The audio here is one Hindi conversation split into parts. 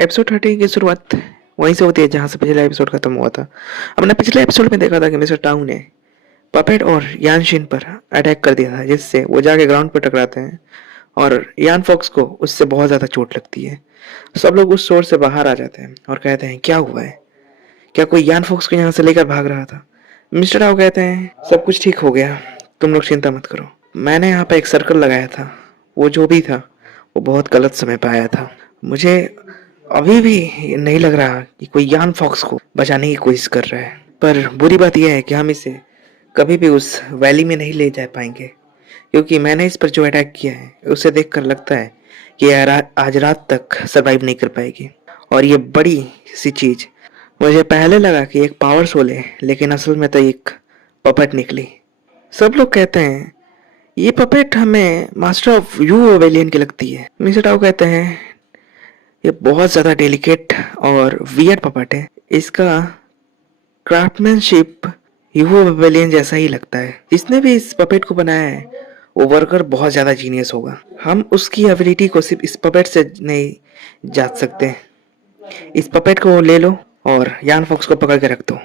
एपिसोड 30 की शुरुआत वहीं से होती है जहां से पिछला एपिसोड खत्म हुआ था। हमने पिछले एपिसोड में देखा था कि मिस्टर टाउ ने पपेट और यान शिन पर अटैक कर दिया था, जिससे वो जाके ग्राउंड पर टकराते हैं और यान फॉक्स को उससे बहुत ज़्यादा चोट लगती है। सब लोग उस शोर से बाहर आ जाते हैं और कहते हैं क्या हुआ है, क्या कोई यान फॉक्स को यहाँ से लेकर भाग रहा था। मिस्टर टाउ कहते हैं सब कुछ ठीक हो गया, तुम लोग चिंता मत करो। मैंने यहाँ पे एक सर्कल लगाया था, वो जो भी था वो बहुत गलत समय पे आया था। मुझे अभी भी नहीं लग रहा कि कोई यान फॉक्स को बचाने की कोशिश कर रहा है, पर बुरी बात यह है कि हम इसे कभी भी उस वैली में नहीं ले जा पाएंगे, क्योंकि मैंने इस पर जो अटैक किया है उसे देखकर लगता है कि यह आज रात तक सरवाइव नहीं कर पाएगी। और ये बड़ी सी चीज, मुझे पहले लगा कि एक पावर सोल है, लेकिन असल में तो एक पपेट निकली। सब लोग कहते हैं ये पपेट हमें मास्टर ऑफ यू ओवेलियन की लगती है। मिस्टर टाउ कहते हैं ये बहुत ज़्यादा डेलिकेट और वियर्ड पपेट है, इसका क्राफ्टमैनशिप यूहो पवेलियन जैसा ही लगता है। जिसने भी इस पपेट को बनाया है वो वर्कर बहुत ज़्यादा जीनियस होगा। हम उसकी एबिलिटी को सिर्फ इस पपेट से नहीं जान सकते। इस पपेट को ले लो और यान फॉक्स को पकड़ के रख दो।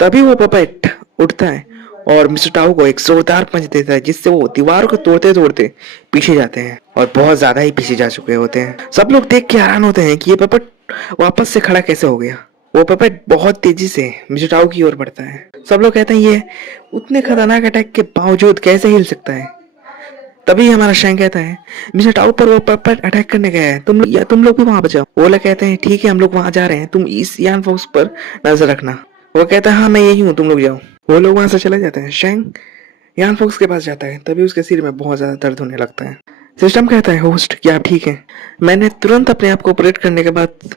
तभी वो पपेट उठता है और मिस्टर टाउ को एक जोरदार पंच देता है, जिससे वो दीवार को तोड़ते तोड़ते पीछे जाते हैं और बहुत ज्यादा ही पीछे जा चुके होते हैं। सब लोग देख के हैरान होते हैं कि ये पपेट वापस से खड़ा कैसे हो गया। वो पपेट बहुत तेजी से मिस्टर टाउ की ओर बढ़ता है। सब लोग कहते हैं ये उतने खतरनाक अटैक के बावजूद कैसे हिल सकता है। तभी हमारा शैंक कहता है मिस्टर टाउ पर वो पपेट अटैक करने गया है, तुम लोग भी वहां बचाओ। वो लोग कहते हैं ठीक है हम लोग वहां जा रहे हैं, तुम इस यान फॉक्स पर नजर रखना। वो कहता है हाँ मैं यही हूँ, तुम लोग जाओ। वो लोग वहां से चले जाते हैं। शैंक यान फॉक्स के पास जाता है, तभी उसके सिर में बहुत ज्यादा दर्द होने लगता है। सिस्टम कहता है होस्ट क्या आप ठीक है? मैंने तुरंत अपने आप को ऑपरेट करने के बाद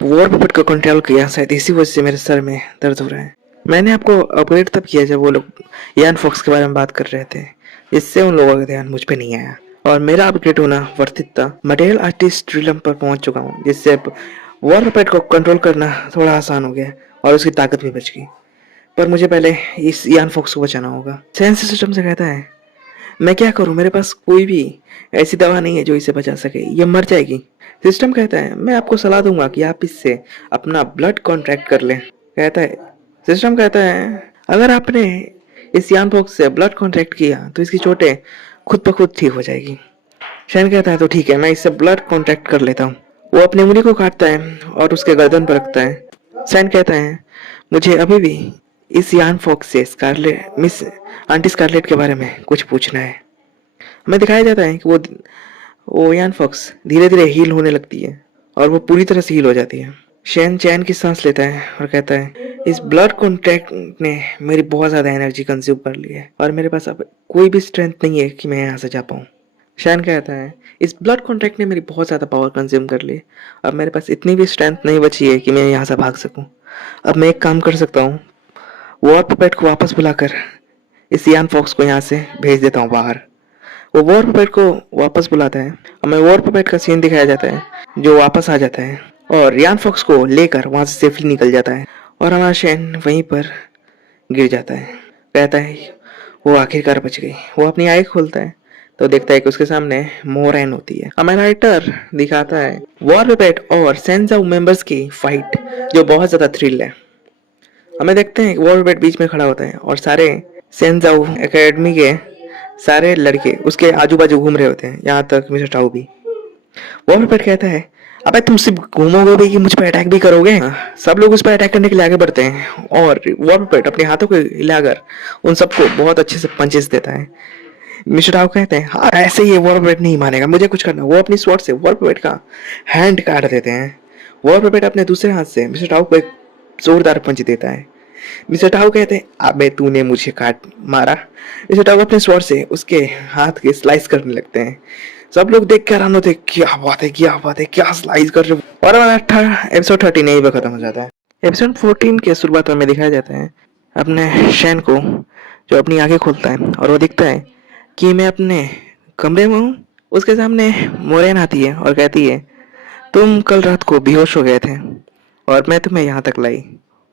वॉर पपेट को कंट्रोल किया, शायद इसी वजह से मेरे सर में दर्द हो रहा है। मैंने आपको अपग्रेड तब किया जब वो लोग यान फॉक्स के बारे में बात कर रहे थे, इससे उन लोगों का ध्यान मुझ पे नहीं आया और मेरा अपग्रेड होना वर्थित था। मटेरियल आर्टिस्ट रिलम पर पहुंच चुका हूँ, जिससे अब वॉर पपेट को कंट्रोल करना थोड़ा आसान हो गया और उसकी ताकत भी बच गई। पर मुझे पहले इस यान फॉक्स को बचाना होगा। सेंस सिस्टम से कहता है मैं क्या करूं, मेरे पास कोई भी ऐसी दवा नहीं है जो इसे बचा सके, ये मर जाएगी। सिस्टम कहता है मैं आपको सलाह दूंगा कि आप इससे अपना ब्लड कॉन्ट्रैक्ट कर लें। कहता है सिस्टम कहता है अगर आपने इस यान फॉक्स से ब्लड कॉन्ट्रैक्ट किया तो इसकी चोटें खुद ब खुद ठीक हो जाएगी। शैन कहता है तो ठीक है, मैं इससे ब्लड कॉन्ट्रैक्ट कर लेता हूँ। वो अपनी उंगली को काटता है और उसके गर्दन पर रखता है। शैन कहता है मुझे अभी भी इस यान फॉक्स से स्कारलेट मिस आंटी स्कारलेट के बारे में कुछ पूछना है। हमें दिखाया जाता है कि वो यान फॉक्स धीरे धीरे हील होने लगती है और वो पूरी तरह से हील हो जाती है। शैन चैन की सांस लेता है और कहता है इस ब्लड कॉन्ट्रैक्ट ने मेरी बहुत ज़्यादा एनर्जी कंज्यूम कर ली है और मेरे पास अब कोई भी स्ट्रेंथ नहीं है कि मैं यहाँ से जा पाऊँ। शैन कहता है इस ब्लड कॉन्ट्रैक्ट ने मेरी बहुत ज़्यादा पावर कंज्यूम कर ली, अब मेरे पास इतनी भी स्ट्रेंथ नहीं बची है कि मैं यहाँ से भाग सकूँ। अब मैं एक काम कर सकता हूँ, वॉर पपेट को वापस बुलाकर इस यान फॉक्स को यहाँ से भेज देता हूँ बाहर। वो वॉर पपेट को वापस बुलाता है। हमें वॉर पपेट का सीन दिखाया जाता है जो वापस आ जाता है और यान फॉक्स को लेकर वहाँ से सेफली निकल जाता है और हमारा शैन वहीं पर गिर जाता है। कहता है वो आखिरकार बच गई। वो अपनी आँखें खोलता है तो देखता है कि उसके सामने मोरैन होती है। हमें राइटर दिखाता है वॉर पपेट और सेंजाऊ मेंबर्स की फाइट, जो बहुत ज़्यादा थ्रिल है। हमें देखते हैं कि वॉर पपेट बीच में खड़ा होता है और सारे सेंजाऊ एकेडमी के सारे लड़के उसके आजू बाजू घूम रहे होते हैं, यहाँ तक मिस्टर टाउ भी। वॉर पपेट कहता है अबे तुम सिर्फ घूमोगे भी कि मुझ पर अटैक भी करोगे? सब लोग उस पर अटैक करने के लिए आगे बढ़ते हैं और वॉर पपेट अपने हाथों को हिलाकर उन सबको बहुत अच्छे से पंचेस देता है। मिस्टर टाउ कहते हैं हाँ ऐसे ही वॉर पपेट नहीं मानेगा, मुझे कुछ करना। वो अपनी स्वॉर्ड से वॉर पपेट का हैंड काट देते हैं। वॉर पपेट अपने दूसरे हाथ से मिस्टर टाउ को एक जोरदार पंच देता है। मिस्टर टाउ कहते हैं अबे तूने मुझे काट मारा। मिस्टर टाउ अपने स्वॉर्ड से उसके हाथ के स्लाइस करने लगते हैं। सब लोग देख कर हैरान होते क्या बात है, क्या बात है, क्या स्लाइस कर रहे हो। और एपिसोड 13 यहीं पर खत्म हो जाता है। एपिसोड 14 के शुरुआत में दिखाया जाता है अपने शैन को, जो अपनी आंखें खोलता है और वो दिखता है कि मैं अपने कमरे में हूँ। उसके सामने मोरेन आती है और कहती है तुम कल रात को बेहोश हो गए थे और मैं तुम्हें यहाँ तक लाई।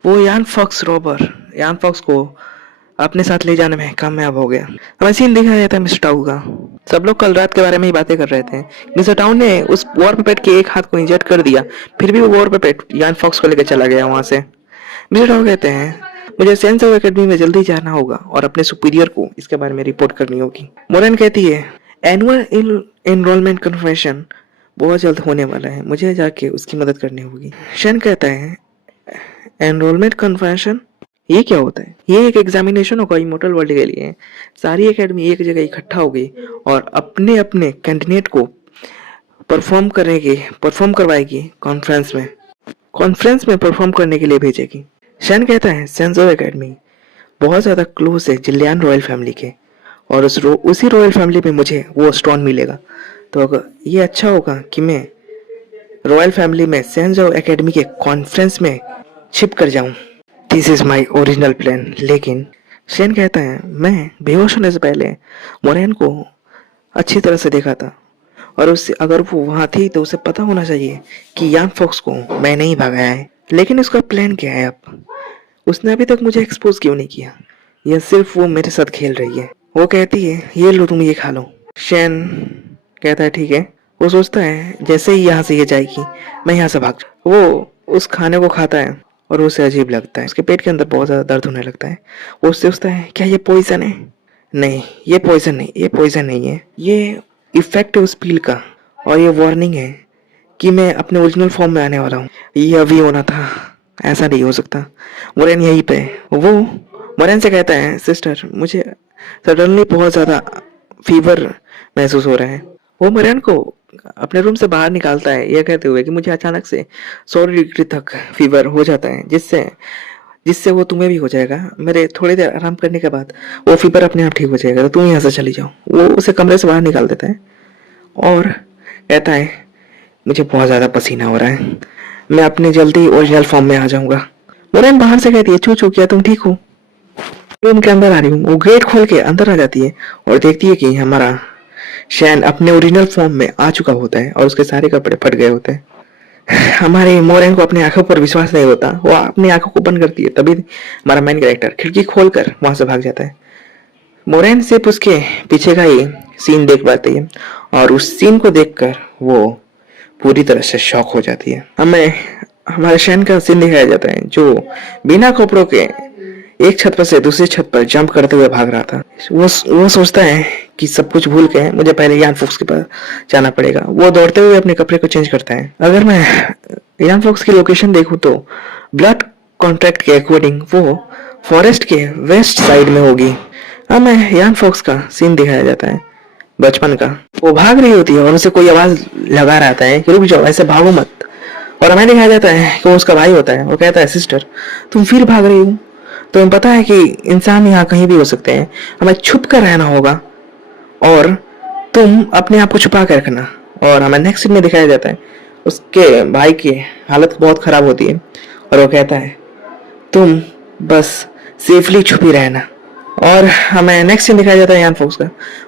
वो यान फॉक्स रॉबर यान फॉक्स को अपने साथ ले जाने में कामयाब हो गया। हमें सीन दिखाया जाता है मिस्टर टाउ का। सब लोग कल रात के बारे में ही बातें कर रहे थे। मिस्टर टाउन ने उस वॉर पपेट के एक हाथ को इंजर्ड कर दिया, फिर भी वो वॉर पपेट यान फॉक्स को लेकर चला गया वहां से। मिस्टर टाउन कहते हैं मुझे सेंसर एकेडमी में जल्दी जाना होगा और अपने सुपीरियर को इसके बारे में रिपोर्ट करनी होगी। मोरन कहती है एनुअल एनरोलमेंट कन्फर्मेशन बहुत जल्द होने वाला है, मुझे जाके उसकी मदद करनी होगी। शन कहता है एनरोलमेंट कन्फर्मेशन ये क्या होता है? ये एक एग्जामिनेशन होगा इमोर्टल वर्ल्ड के लिए। सारी एकेडमी एक जगह इकट्ठा होगी और अपने अपने कैंडिडेट को परफॉर्म करवाएगी कॉन्फ्रेंस में परफॉर्म करने के लिए भेजेगी। शन कहता है सेंसो एकेडमी बहुत ज़्यादा क्लोज है जिलियन रॉयल फैमिली के और उसी रॉयल फैमिली में मुझे वो स्टोन मिलेगा, तो अगर ये अच्छा होगा कि मैं रॉयल फैमिली में सेंसो एकेडमी के कॉन्फ्रेंस में छिप कर जाऊं। This is my original plan. लेकिन शेन कहता है मैं बेहोश होने से पहले मोरेन को अच्छी तरह से देखा था और उससे अगर वो वहां थी तो उसे पता होना चाहिए कि यान फॉक्स को मैंने ही भगाया है। लेकिन उसका प्लान क्या है अब? उसने अभी तक मुझे एक्सपोज क्यों नहीं किया? यह सिर्फ वो मेरे साथ खेल रही है। वो कहती है ये लो तुम ये खा लो। शेन कहता है ठीक है। वो सोचता है जैसे ही यहाँ से ये जाएगी मैं यहाँ से भाग। वो उस खाने को खाता है और उसे अजीब लगता है, उसके पेट के अंदर बहुत ज़्यादा दर्द होने लगता है। वो उससे सोचता है क्या ये पॉइजन है? नहीं ये पॉइजन नहीं है, ये इफेक्ट है उस पील का और ये वार्निंग है कि मैं अपने ओरिजिनल फॉर्म में आने वाला हूँ। ये अभी होना था, ऐसा नहीं हो सकता। मोरेन यहीं पे वो मोरेन से कहता है सिस्टर मुझे सडनली बहुत ज़्यादा फीवर महसूस हो रहा है। वो मोरेन को अपने रूम से बाहर निकालता है यह कहते हुए कि मुझे अचानक से 100 डिग्री तक फीवर हो जाता है जिससे वो तुम्हें भी हो जाएगा। मेरे थोड़ी देर आराम करने के बाद वो फीवर अपने आप ठीक हो जाएगा, तो तुम यहाँ से चली जाओ। वो उसे कमरे से बाहर निकाल देता है और कहता है मुझे बहुत ज़्यादा पसीना हो रहा है, मैं अपने जल्दी ओरिजिनल फॉर्म में आ जाऊंगा। मोरेन बाहर से कहती है चू क्या तुम ठीक हो? रूम के अंदर आ रही हूँ। वो गेट खोल के अंदर आ जाती है और देखती है कि हमारा शैन अपने ओरिजिनल फॉर्म में आ चुका होता है और उसके सारे कपड़े फट गए होते हैं। हमारे मोरेन को अपनी आंखों पर विश्वास नहीं होता, वो अपनी आंखों को बंद करती है। तभी हमारा मेन कैरेक्टर खिड़की खोलकर वहां से भाग जाता है। मोरेन सिर्फ उसके पीछे का ही सीन देख पाती है और उस सीन को देखकर वो पूरी तरह से शॉक हो जाती है। हमें हमारे शैन का सीन दिखाया जाता है जो बिना कपड़ों के एक छत पर से दूसरी छत पर जंप करते हुए भाग रहा था। वो सोचता है कि सब कुछ भूल के मुझे पहले यान फॉक्स के पास जाना पड़ेगा। वो दौड़ते हुए अपने कपड़े को चेंज करता है। अगर मैं यान फॉक्स की लोकेशन देखूं तो ब्लड कॉन्ट्रैक्ट के अकॉर्डिंग वो फॉरेस्ट के वेस्ट साइड में होगी। हमें यान फॉक्स का सीन दिखाया जाता है बचपन का। वो भाग रही होती है और उसे कोई आवाज लगा रहता है कि रुक जाओ, ऐसे भागो मत। और हमें दिखाया जाता है कि वो उसका भाई होता है। वो कहता है सिस्टर तुम फिर भाग रही हो? तुम्हें पता है कि इंसान यहाँ कहीं भी हो सकते हैं, हमें छुप कर रहना होगा और तुम अपने आप को छुपा कर रखना। और हमें नेक्स्ट सीन में दिखाया जाता है उसके भाई की हालत बहुत खराब होती है और वो कहता है तुम बस सेफली छुपी रहना। और हमें नेक्स्ट सीन दिखाया जाता है यान फॉक्स का।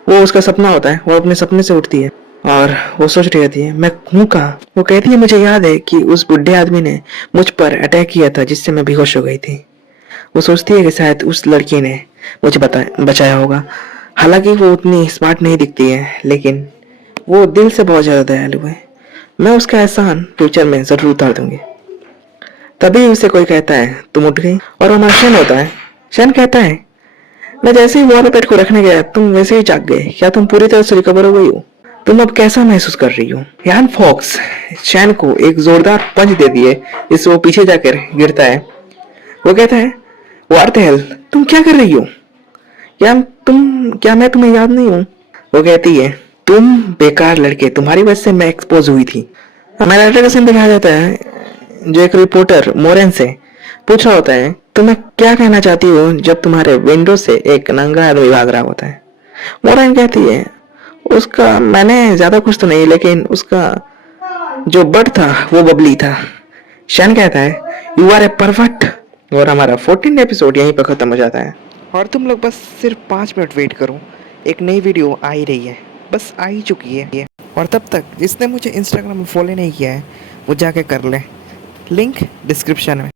वो उसका सपना होता है, वो अपने सपने से उठती है और वो सोच रही होती है मैं हूँ कहाँ। वो कहती है मुझे याद है कि उस बुढ़े आदमी ने मुझ पर अटैक किया था जिससे मैं बेहोश हो गई थी। वो सोचती है कि शायद उस लड़की ने मुझे बचाया होगा। हालांकि वो उतनी स्मार्ट नहीं दिखती है लेकिन वो दिल से बहुत ज़्यादा दयालु है। मैं उसका एहसान फ्यूचर में ज़रूर उतार दूंगी। तभी उसे कोई कहता है तुम उठ गई और हमारा शन होता है। शन कहता है मैं जैसे ही वॉर पेट को रखने गया तुम वैसे ही जाग गए, क्या तुम पूरी तरह से रिकवर हो गई हो? तुम अब कैसा महसूस कर रही हो? यान फॉक्स शैन को एक जोरदार पंच दे दिए जिससे वो पीछे जाकर गिरता है। वो कहता है व्हाट द हेल, तुम क्या कर रही हो? क्या मैं तुम्हें याद नहीं हूँ? वो कहती है तुम बेकार लड़के, तुम्हारी वजह से मैं एक्सपोज हुई थी। हमारा लड़का का सीन दिखाया जाता है जो एक रिपोर्टर मोरेन से पूछ रहा होता है तुम्हें क्या कहना चाहती हो जब तुम्हारे विंडो से एक नंगा आदमी भाग रहा होता है। मोरेन कहती है उसका मैंने ज्यादा कुछ तो नहीं, लेकिन उसका जो बट था वो बबली था। शैन कहता है यू आर ए परफेक्ट। और हमारा 14 एपिसोड यहीं पर खत्म हो जाता है और तुम लोग बस सिर्फ 5 मिनट वेट करो, एक नई वीडियो आ ही रही है, बस आ ही चुकी है। और तब तक जिसने मुझे इंस्टाग्राम में फॉलो नहीं किया है वो जाके कर ले, लिंक डिस्क्रिप्शन में।